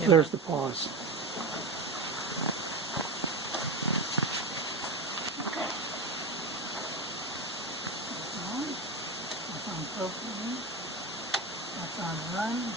Yep. There's the pause. Okay. That's on propane. That's on run.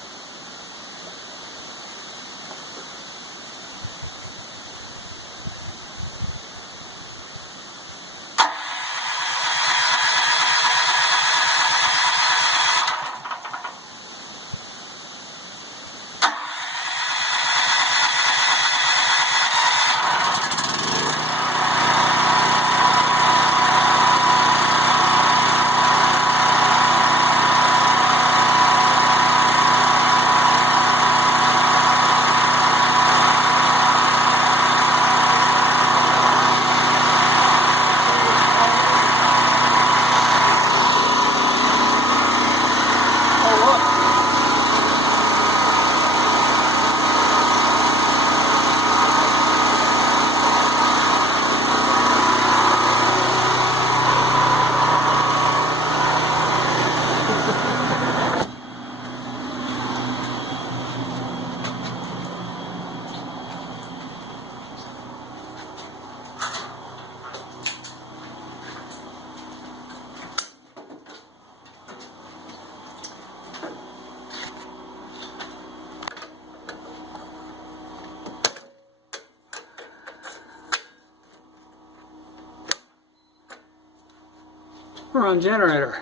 We're on generator.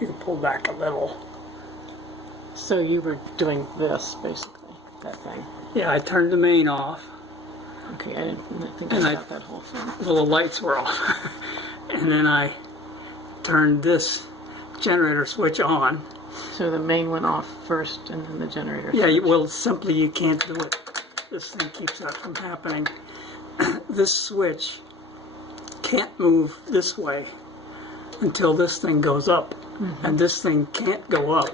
You can pull back a little. So you were doing this, basically, that thing. Yeah, I turned the main off. Okay, I didn't think And I I- got that whole thing. Well, the lights were off. And then I turned this generator switch on. So the main went off first, and then the generator. Yeah, switched. well, simply you can't do it. This thing keeps that from happening. This switch can't move this way until this thing goes up. And this thing can't go up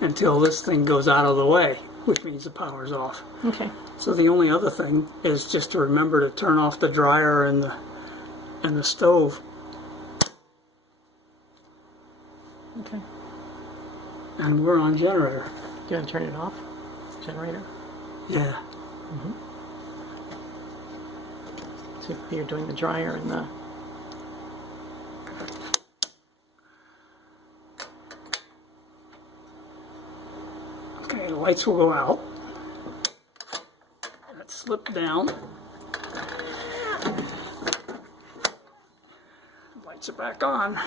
until this thing goes out of the way, which means the power's off. Okay. So the only other thing is just to remember to turn off the dryer and the stove. Okay. And we're on generator. Do you want to turn it off? Generator. Yeah. So you're doing the dryer and the. Okay, the lights will go out. That slipped down. The lights are back on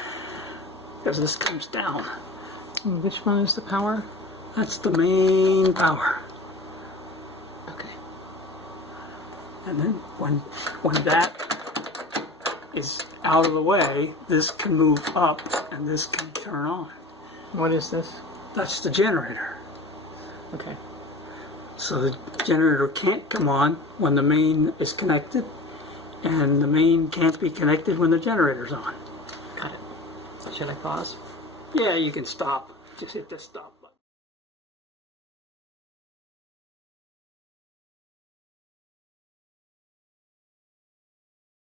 because this comes down. And which one is the power? That's the main power. Okay. And then when that is out of the way, this can move up and this can turn on. What is this? That's the generator. Okay. So the generator can't come on when the main is connected, and the main can't be connected when the generator's on. Got it. Should I pause? Yeah, you can stop. Just hit the stop button.